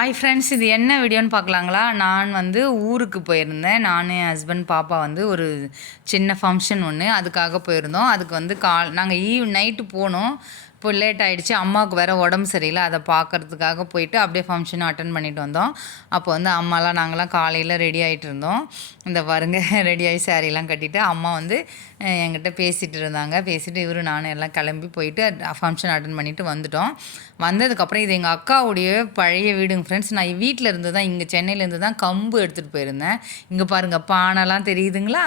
Hi friends, இது என்ன வீடியோன்னு பார்க்கலாங்களா? நான் வந்து ஊருக்கு போயிருந்தேன். நான், என் ஹஸ்பண்ட், பாப்பா வந்து ஒரு சின்ன ஃபங்க்ஷன் ஒன்று அதுக்காக போயிருந்தோம். அதுக்கு வந்து நாங்கள் நைட்டு போனோம். இப்போ லேட் ஆகிடுச்சு. அம்மாவுக்கு வேறு உடம்பு சரியில்லை. அதை பார்க்குறதுக்காக போயிட்டு அப்படியே ஃபங்க்ஷனை அட்டன் பண்ணிட்டு வந்தோம். அப்போ வந்து அம்மாலாம் நாங்களாம் காலையில் ரெடி ஆகிட்டு இருந்தோம். இந்த பாருங்க ரெடி ஆகி சாரீலாம் கட்டிட்டு அம்மா வந்து என்கிட்ட பேசிகிட்டு இருந்தாங்க. பேசிவிட்டு இவரு நானும் எல்லாம் கிளம்பி போயிட்டு ஃபங்க்ஷன் அட்டன் பண்ணிவிட்டு வந்துட்டோம். வந்ததுக்கப்புறம் இது எங்கள் அக்காவுடைய பழைய வீடுங்க ஃப்ரெண்ட்ஸ். நான் வீட்டில் இருந்து தான், இங்கே சென்னையிலேருந்து தான் கம்பு எடுத்துகிட்டு போயிருந்தேன். இங்கே பாருங்கள் பானைலாம் தெரியுதுங்களா?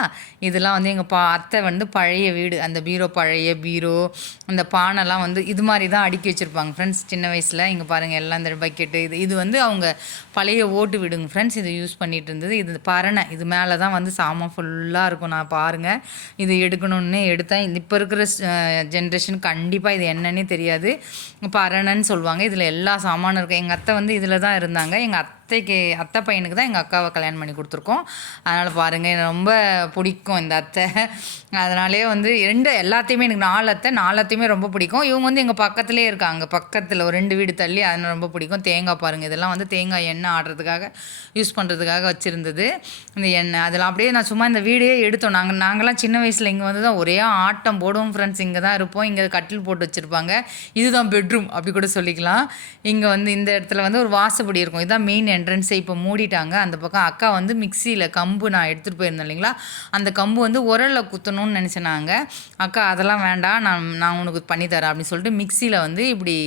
இதெல்லாம் வந்து எங்கள் அத்தை வந்து பழைய வீடு, அந்த பீரோ பழைய பீரோ, அந்த பானைலாம் வந்து இது மாதிரி தான் அடுக்கி வச்சுருப்பாங்க ஃப்ரெண்ட்ஸ் சின்ன வயசில். இங்கே பாருங்கள் எல்லாம் இந்த பக்கெட்டு இது வந்து அவங்க பழைய ஓட்டு வீடுங்க ஃப்ரெண்ட்ஸ். இது யூஸ் பண்ணிகிட்டு இருந்தது. இது பரணை, இது மேலே தான் வந்து சாமான் ஃபுல்லாக இருக்கும். நான் பாருங்கள் இது எடுக்கணுன்னே எடுத்தேன். இப்போ இருக்கிற ஜென்ரேஷன் கண்டிப்பாக இது என்னன்னே தெரியாது. பரணன்னு சொல்லுவாங்க. இதில் எல்லா சாமானும் இருக்கும். எங்கள் அத்தை வந்து இதில் தான் இருந்தாங்க. எங்கள் அத்தை பையனுக்கு தான் எங்கள் அக்காவை கல்யாணம் பண்ணி கொடுத்துருக்கோம். அதனால் பாருங்கள் எனக்கு ரொம்ப பிடிக்கும் இந்த அத்தை. அதனாலே வந்து எல்லாத்தையுமே எனக்கு 4 அத்தையுமே ரொம்ப பிடிக்கும். இவங்க வந்து எங்கள் பக்கத்துலேயே இருக்காங்க, பக்கத்தில் ஒரு 2 வீடு தள்ளி. அதனால் ரொம்ப பிடிக்கும். தேங்காய் பாருங்கள், இதெல்லாம் வந்து தேங்காய் எண்ணெய் ஆடுறதுக்காக யூஸ் பண்ணுறதுக்காக வச்சுருந்தது இந்த எண்ணெய். அதெல்லாம் அப்படியே நான் சும்மா இந்த வீடியே எடுத்தோம். நாங்கள்லாம் சின்ன வயசில் இங்கே வந்து தான் ஒரே ஆட்டம் போடுவோம் ஃப்ரெண்ட்ஸ். இங்கே தான் இருப்போம். இங்கே கட்டில் போட்டு வச்சுருப்பாங்க. இதுதான் பெட்ரூம் அப்படி கூட சொல்லிக்கலாம். இங்கே வந்து இந்த இடத்துல வந்து ஒரு வாசப்படி இருக்கும். இதுதான் மெயின் என்ட்ரன்ஸை. இப்போ மூடிட்டாங்க. அந்த பக்கம் அக்கா வந்து மிக்சியில் கம்பு நான் எடுத்துகிட்டு போயிருந்தேன் இல்லைங்களா, அந்த கம்பு வந்து உரலில் குத்தணும்னு நினச்சினாங்க. அக்கா அதெல்லாம் வேண்டாம், நான் உனக்கு பண்ணித்தரேன் அப்படின்னு சொல்லிட்டு மிக்சியில் வந்து இப்படி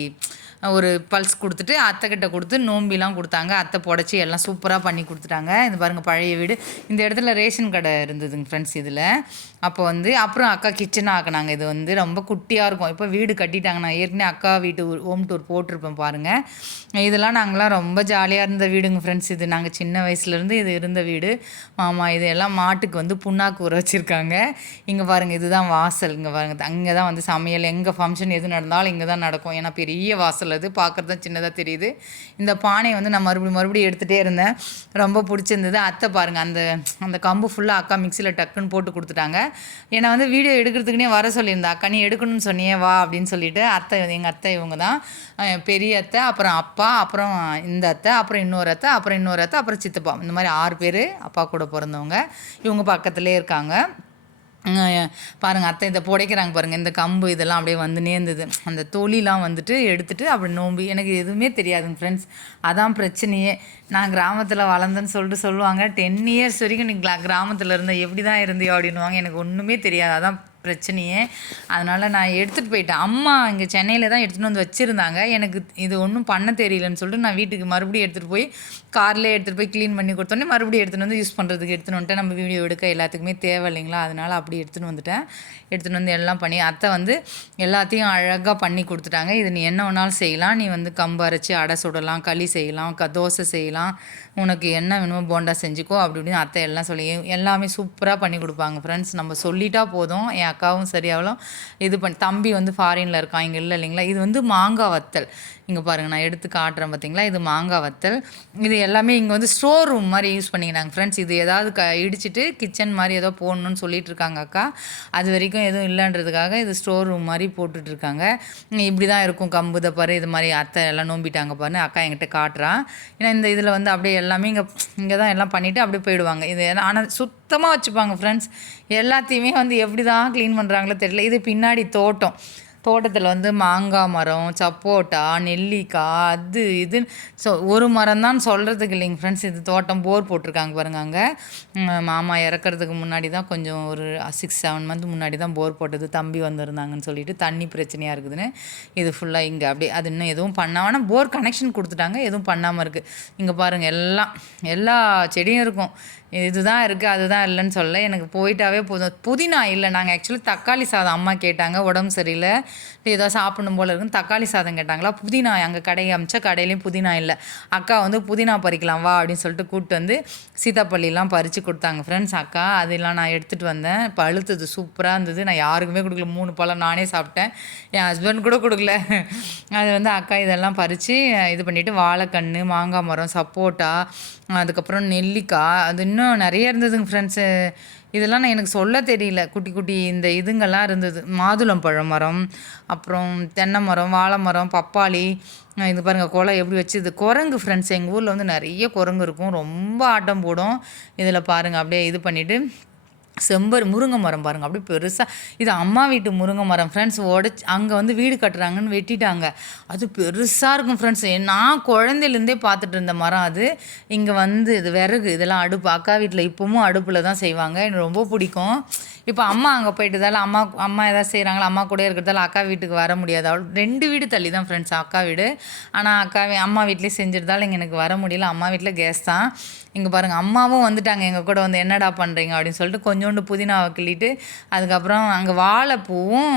ஒரு பல்ஸ் கொடுத்துட்டு அத்தைக்கிட்ட கொடுத்து நோம்பிலாம் கொடுத்தாங்க. அத்தை புடச்சி எல்லாம் சூப்பராக பண்ணி கொடுத்துட்டாங்க. இது பாருங்கள் பழைய வீடு. இந்த இடத்துல ரேஷன் கடை இருந்ததுங்க ஃப்ரெண்ட்ஸ் இதில். அப்போ வந்து அப்புறம் அக்கா கிச்சனாக ஆக்கினாங்க. இது வந்து ரொம்ப குட்டியாக இருக்கும். இப்போ வீடு கட்டிட்டாங்க. நான் ஏற்கனவே அக்கா வீட்டு ஹோம் டூர் போட்டிருப்பேன் பாருங்கள். இதெல்லாம் நாங்களாம் ரொம்ப ஜாலியாக இருந்த வீடுங்க ஃப்ரெண்ட்ஸ். இது நாங்கள் சின்ன வயசுலேருந்து இது இருந்த வீடு. ஆமாம், இது எல்லாம் மாட்டுக்கு வந்து புண்ணாக்கு ஊற வச்சுருக்காங்க. இங்கே பாருங்கள் இதுதான் வாசல். இங்கே பாருங்கள், அங்கே தான் வந்து சமையல், எங்கள் ஃபங்க்ஷன் எது நடந்தாலும் இங்கே தான் நடக்கும். ஏன்னா பெரிய வாசல் அது, பார்க்குறது தான் சின்னதாக தெரியுது. இந்த பானையை வந்து நான் மறுபடியும் எடுத்துகிட்டே இருந்தேன். ரொம்ப பிடிச்சிருந்தது. அத்தை பாருங்கள் அந்த கம்பு ஃபுல்லாக அக்கா மிக்சியில் டக்குன்னு போட்டு கொடுத்துட்டாங்க. ஏன்னா வந்து வீடியோ எடுக்கிறதுக்குனே வர சொல்லியிருந்தா. அக்கா நீ எடுக்கணும்னு சொன்னியே வா அப்படின்னு சொல்லிட்டு எங்கள் அத்தை இவங்க தான் பெரிய அத்தை, அப்புறம் அப்பா, அப்புறம் இந்த அத்தை, அப்புறம் இன்னொரு அத்தை, அப்புறம் சித்தப்பா. இந்த மாதிரி 6 பேர் அப்பா கூட பிறந்தவங்க. இவங்க பக்கத்துலேயே இருக்காங்க. பாருங்கள் அத்தை இதை புடைக்கிறாங்க பாருங்கள். இந்த கம்பு இதெல்லாம் அப்படியே வந்துனே இருந்தது. அந்த தொலிலாம் வந்துட்டு எடுத்துகிட்டு அப்படி நோம்பி. எனக்கு எதுவுமே தெரியாதுங்க ஃப்ரெண்ட்ஸ். அதான் பிரச்சனையே. நான் கிராமத்தில் வளர்ந்தேன்னு சொல்லிட்டு சொல்லுவாங்க. 10 இயர்ஸ் வரைக்கும் நீ கிராமத்தில் இருந்த எப்படி தான் இருந்தியோ அப்படின்வாங்க. எனக்கு ஒன்றுமே தெரியாது. அதான் பிரச்சனையே. அதனால் நான் எடுத்துகிட்டு போயிட்டேன். அம்மா இங்கே சென்னையில் தான் எடுத்துகிட்டு வந்து வச்சுருந்தாங்க. எனக்கு இது ஒன்றும் பண்ண தெரியலன்னு சொல்லிட்டு நான் வீட்டுக்கு மறுபடியும் எடுத்துகிட்டு போய் கார்லேயே எடுத்துகிட்டு போய் க்ளீன் பண்ணி கொடுத்தோன்னே மறுபடியும் எடுத்துகிட்டு வந்து யூஸ் பண்ணுறதுக்கு எடுத்துகிட்டு வந்துட்டேன். நம்ம வீடியோ எடுக்க எல்லாத்துக்குமே தேவை இல்லைங்களா, அதனால் அப்படி எடுத்துகிட்டு வந்துட்டேன். எடுத்துகிட்டு வந்து எல்லாம் பண்ணி அத்தை வந்து எல்லாத்தையும் அழகாக பண்ணி கொடுத்துட்டாங்க. இது நீ என்ன வேணாலும் செய்யலாம். நீ வந்து கம்பு அரைச்சி அடை சுடலாம், களி செய்யலாம், தோசை செய்யலாம், உனக்கு என்ன வேணுமோ போண்டா செஞ்சுக்கோ அப்படி இப்படின்னு அத்தை எல்லாம் சொல்லி எல்லாமே சூப்பராக பண்ணி கொடுப்பாங்க ஃப்ரெண்ட்ஸ். நம்ம சொல்லிட்டா போதும். என் அக்காவும் சரி அவளும் இது தம்பி வந்து ஃபாரினில் இருக்கான், இங்கே இல்லை இல்லைங்களா. இது வந்து மாங்காய் வத்தல். இங்கே பாருங்கள் நான் எடுத்து காட்டுறேன் பார்த்தீங்களா, இது மாங்காய் வத்தல். இது எல்லாமே இங்கே வந்து ஸ்டோர் ரூம் மாதிரி யூஸ் பண்ணிக்கிறாங்க ஃப்ரெண்ட்ஸ். இது ஏதாவது இடிச்சிட்டு கிச்சன் மாதிரி ஏதோ போடணும்னு சொல்லிட்டு இருக்காங்க அக்கா. அது வரைக்கும் எதுவும் இல்லைன்றதுக்காக இது ஸ்டோர் ரூம் மாதிரி போட்டுட்ருக்காங்க. இப்படி தான் இருக்கும் கம்புதை பாரு. இது மாதிரி அத்தை எல்லாம் நோம்பிட்டாங்க பாருன்னு அக்கா என்கிட்ட காட்டுறான். ஏன்னா இந்த இதில் வந்து அப்படியே எல்லாமே இங்கே தான் எல்லாம் பண்ணிவிட்டு அப்படியே போயிடுவாங்க. இது ஆனால் சுத்தமாக வச்சுப்பாங்க ஃப்ரெண்ட்ஸ். எல்லாத்தையுமே வந்து எப்படி தான் க்ளீன் பண்ணுறாங்களோ தெரியல. இது பின்னாடி தோட்டத்தில் வந்து மாங்காய் மரம், சப்போட்டா, நெல்லிக்காய், அது இதுன்னு ஒரு மரம் தான் சொல்கிறதுக்கு இல்லைங்க ஃப்ரெண்ட்ஸ். இது தோட்டம் போர் போட்டிருக்காங்க பாருங்க. அங்கே மாமா இறக்கிறதுக்கு முன்னாடி தான், கொஞ்சம் ஒரு 6-7 மந்த் முன்னாடி தான் போர் போட்டது. தம்பி வந்திருந்தாங்கன்னு சொல்லிட்டு தண்ணி பிரச்சனையாக இருக்குதுன்னு இது ஃபுல்லாக இங்கே அப்படியே அது இன்னும் எதுவும் பண்ணாமல் போர் கனெக்ஷன் கொடுத்துட்டாங்க, எதுவும் பண்ணாமல் இருக்குது. இங்கே பாருங்கள் எல்லா செடியும் இருக்கும். இதுதான் இருக்குது அதுதான் இல்லைன்னு சொல்ல. எனக்கு போயிட்டாவே போதும். புதினா இல்லை. நாங்கள் ஆக்சுவலி தக்காளி சாதம் அம்மா கேட்டாங்க, உடம்பு சரியில்லை ஏதோ சாப்பிடணும் போல் இருக்குன்னு தக்காளி சாதம் கேட்டாங்களா. புதினா அங்கே கடையை அமிச்சா கடையிலையும் புதினா இல்லை. அக்கா வந்து புதினா பறிக்கலாம் வா அப்படின்னு சொல்லிட்டு கூப்பிட்டு வந்து சீத்தாப்பள்ளிலாம் பறித்து கொடுத்தாங்க ஃப்ரெண்ட்ஸ் அக்கா. அதெல்லாம் நான் எடுத்துகிட்டு வந்தேன். பழுத்தது சூப்பராக இருந்தது. நான் யாருக்குமே கொடுக்கல. 3 பழம் நானே சாப்பிட்டேன், என் ஹஸ்பண்ட் கூட கொடுக்கல. அது வந்து அக்கா இதெல்லாம் பறித்து இது பண்ணிவிட்டு வாழைக்கன்று, மாங்காய் மரம், சப்போட்டா, அதுக்கப்புறம் நெல்லிக்காய், அது இன்னும் இன்னும் நிறைய இருந்ததுங்க ஃப்ரெண்ட்ஸு. இதெல்லாம் எனக்கு சொல்ல தெரியல. குட்டி குட்டி இந்த இதுங்கெல்லாம் இருந்தது. மாதுளம்பழம் மரம், அப்புறம் தென்னை மரம், வாழை மரம், பப்பாளி. இது பாருங்கள் குலை எப்படி வச்சுது. குரங்கு ஃப்ரெண்ட்ஸ், எங்கள் ஊரில் வந்து நிறைய குரங்கு இருக்கும், ரொம்ப ஆட்டம் போடும். இதில் பாருங்கள் அப்படியே இது பண்ணிவிட்டு முருங்கை மரம் பாருங்கள் அப்படியே பெருசாக. இது அம்மா வீட்டு முருங்கை மரம் ஃப்ரெண்ட்ஸ். உடச்சி அங்கே வந்து வீடு கட்டுறாங்கன்னு வெட்டிட்டாங்க. அது பெருசாக இருக்கும் ஃப்ரெண்ட்ஸ். நான் குழந்தையிலேருந்தே பார்த்துட்டு இருந்த மரம் அது. இங்கே வந்து இது விறகு இதெல்லாம் அடுப்பு, அக்கா வீட்டில் இப்போவும் அடுப்பில் தான் செய்வாங்க. எனக்கு ரொம்ப பிடிக்கும். இப்போ அம்மா அங்கே போயிட்டதால அம்மா எதாவது செய்கிறாங்களா, அம்மா கூட இருக்கிறதால அக்கா வீட்டுக்கு வர முடியாது. அவள் 2 வீடு தள்ளி தான் ஃப்ரெண்ட்ஸ் அக்கா வீடு. ஆனால் அம்மா வீட்லேயே செஞ்சிருந்தாலும் இங்கே எனக்கு வர முடியல. அம்மா வீட்டில் கேஸ் தான். இங்கே பாருங்கள் அம்மாவும் வந்துட்டாங்க எங்கள் கூட வந்து. என்னடா பண்ணுறீங்க அப்படின்னு சொல்லிட்டு கொஞ்சோண்டு புதினாவை கிள்ளிட்டு, அதுக்கப்புறம் அங்கே வாழைப்பூவும்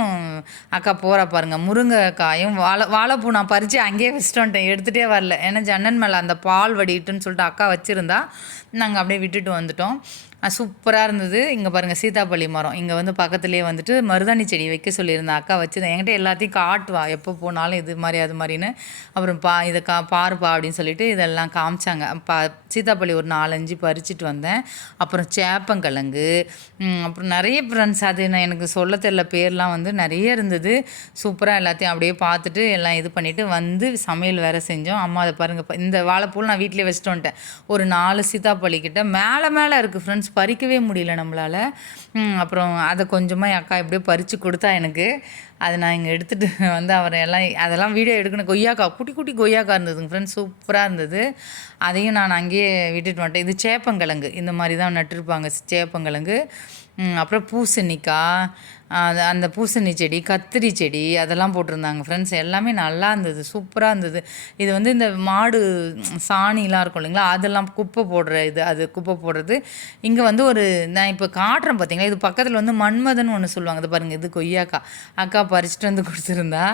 அக்கா போகிற பாருங்கள் முருங்கைக்காயும் வாழைப்பூ நான் பறித்து அங்கேயே வச்சுட்டு வந்துட்டேன், எடுத்துகிட்டே வரல. ஏன்னா ஜன்னன் மேலே அந்த பால் வடிட்டுன்னு சொல்லிட்டு அக்கா வச்சுருந்தா, நாங்கள் அப்படியே விட்டுட்டு வந்துட்டோம். சூப்பராக இருந்தது. இங்கே பாருங்கள் சீதாப்பள்ளி மரம். இங்கே வந்து பக்கத்துலேயே வந்துட்டு மருதாணி செடி வைக்க சொல்லியிருந்தேன் அக்கா. வச்சுருந்தேன். என்கிட்ட எல்லாத்தையும் காட்டுவா எப்போ போனாலும், இது மாதிரி அது மாதிரின்னு. அப்புறம் இதை பாருப்பா அப்படின்னு சொல்லிட்டு இதெல்லாம் காமிச்சாங்க. சீதாப்பள்ளி ஒரு 4-5 பறிச்சிட்டு வந்தேன். அப்புறம் சேப்பங்கிழங்கு, அப்புறம் நிறைய ஃப்ரெண்ட்ஸ். அது நான் எனக்கு சொல்ல தெரியல பேர்லாம், வந்து நிறைய இருந்தது. சூப்பராக எல்லாத்தையும் அப்படியே பார்த்துட்டு எல்லாம் இது பண்ணிவிட்டு வந்து சமையல் வேறு செஞ்சோம். அம்மா அதை பாருங்கள், இந்த வாழைப்பூல் நான் வீட்டிலே வச்சுட்டு வந்துட்டேன். ஒரு 4 சீதாப்பள்ளி கிட்ட மேலே இருக்குது ஃப்ரெண்ட்ஸ். பறிக்கவே முடியல நம்மளால். அப்புறம் அதை கொஞ்சமாக என் அக்கா எப்படியோ பறித்து கொடுத்தா எனக்கு. அதை நான் இங்கே எடுத்துகிட்டு வந்து அதெல்லாம் வீடியோ எடுக்கணும். கொய்யாக்கா, குட்டி குட்டி கொய்யாக்கா இருந்ததுங்க ஃப்ரெண்ட்ஸ், சூப்பராக இருந்தது. அதையும் நான் அங்கேயே விட்டுட்டு வந்துட்டேன். இது சேப்பங்கிழங்கு, இந்த மாதிரி தான் நட்டுருப்பாங்க சேப்பங்கிழங்கு. அப்புறம் பூசணிக்காய், அந்த பூசணி செடி, கத்திரி செடி அதெல்லாம் போட்டிருந்தாங்க ஃப்ரெண்ட்ஸ். எல்லாமே நல்லா இருந்தது, சூப்பராக இருந்தது. இது வந்து இந்த மாடு சாணிலாம் இருக்கும் இல்லைங்களா, அதெல்லாம் குப்பை போடுற இது, அது குப்பை போடுறது. இங்கே வந்து நான் இப்போ காட்டுறேன் பார்த்தீங்களா, இது பக்கத்தில் வந்து மன்மதன் ஒன்று சொல்லுவாங்க. இது பாருங்கள், இது கொய்யாக்கா அக்கா பறிச்சுட்டு வந்து கொடுத்துருந்தா.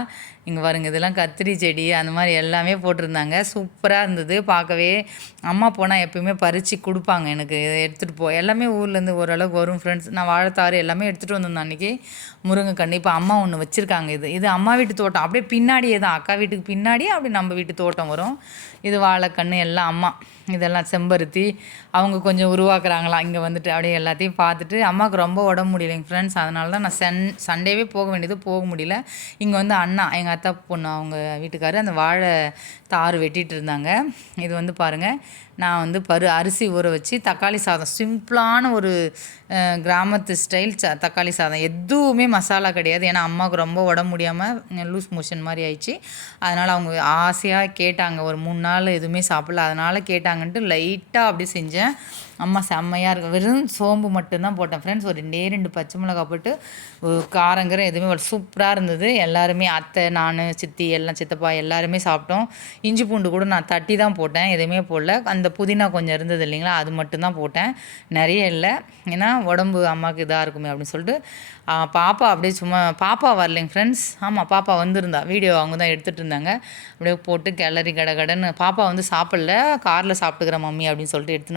இங்கே பாருங்கள், இதெல்லாம் கத்திரி செடி அந்த மாதிரி எல்லாமே போட்டிருந்தாங்க. சூப்பராக இருந்தது பார்க்கவே. அம்மா போனால் எப்போயுமே பறித்து கொடுப்பாங்க எனக்கு, எடுத்துகிட்டு எல்லாமே ஊர்லேருந்து ஓரளவுக்கு வரும் ஃப்ரெண்ட்ஸ். நான் வாழைத்தாறு எல்லாமே எடுத்துகிட்டு வந்திருந்தேன் அன்றைக்கி. முருங்கைக்கண்ணி இப்போ அம்மா ஒன்று வச்சுருக்காங்க. இது அம்மா வீட்டு தோட்டம், அப்படியே பின்னாடியே தான், அக்கா வீட்டுக்கு பின்னாடியே அப்படி நம்ம வீட்டு தோட்டம் வரும். இது வாழைக்கன்று எல்லாம் அம்மா. இதெல்லாம் செம்பருத்தி அவங்க கொஞ்சம் உருவாக்குறாங்களாம். இங்கே வந்துட்டு அப்படியே எல்லாத்தையும் பார்த்துட்டு, அம்மாவுக்கு ரொம்ப உடம்பு முடியலைங்க ஃப்ரெண்ட்ஸ். அதனால தான் நான் சண்டேவே போக வேண்டியது, போக முடியல. இங்கே வந்து அண்ணா, எங்கள் அத்தா பொண்ணு, அவங்க வீட்டுக்காரர் அந்த வாழை தார் வெட்டிகிட்டு இருந்தாங்க. இது வந்து பாருங்கள், நான் வந்து அரிசி ஊற வச்சு தக்காளி சாதம், சிம்பிளான ஒரு கிராமத்து ஸ்டைல் தக்காளி சாதம். எதுவுமே மசாலா கிடையாது. ஏன்னா அம்மாவுக்கு ரொம்ப உடம்பு முடியாமல் லூஸ் மோஷன் மாதிரி ஆயிடுச்சு. அதனால் அவங்க ஆசையாக கேட்டாங்க. ஒரு 3 நாள் எதுவுமே சாப்பிடல, அதனால் கேட்டாங்கன்ட்டு லைட்டாக அப்படி செஞ்சேன். அம்மா செம்மையாக இருக்கும். வெறும் சோம்பு மட்டும்தான் போட்டேன் ஃப்ரெண்ட்ஸ். ஒரு 2 பச்சை மிளகாய் போட்டு, காரங்கிற எதுவுமே ஒரு சூப்பராக இருந்தது. எல்லாருமே அத்தை, நான், சித்தி, எல்லாம் சித்தப்பா எல்லாருமே சாப்பிட்டோம். இஞ்சி பூண்டு கூட நான் தட்டி தான் போட்டேன், எதுவுமே போடல. அந்த புதினா கொஞ்சம் இருந்தது இல்லைங்களா, அது மட்டும்தான் போட்டேன், நிறைய இல்லை. ஏன்னா உடம்பு அம்மாவுக்கு இதாக இருக்குமே அப்படின்னு சொல்லிட்டு. பாப்பா அப்படியே சும்மா, பாப்பா வரலைங்க ஃப்ரெண்ட்ஸ். ஆமாம், பாப்பா வந்திருந்தா, வீடியோ அவங்க தான் எடுத்துகிட்டு இருந்தாங்க. அப்படியே போட்டு கிளறி கடன்னு. பாப்பா வந்து சாப்பிடல, காரில் சாப்பிட்டுக்கிற மம்மி அப்படின்னு சொல்லிட்டு எடுத்துன்னு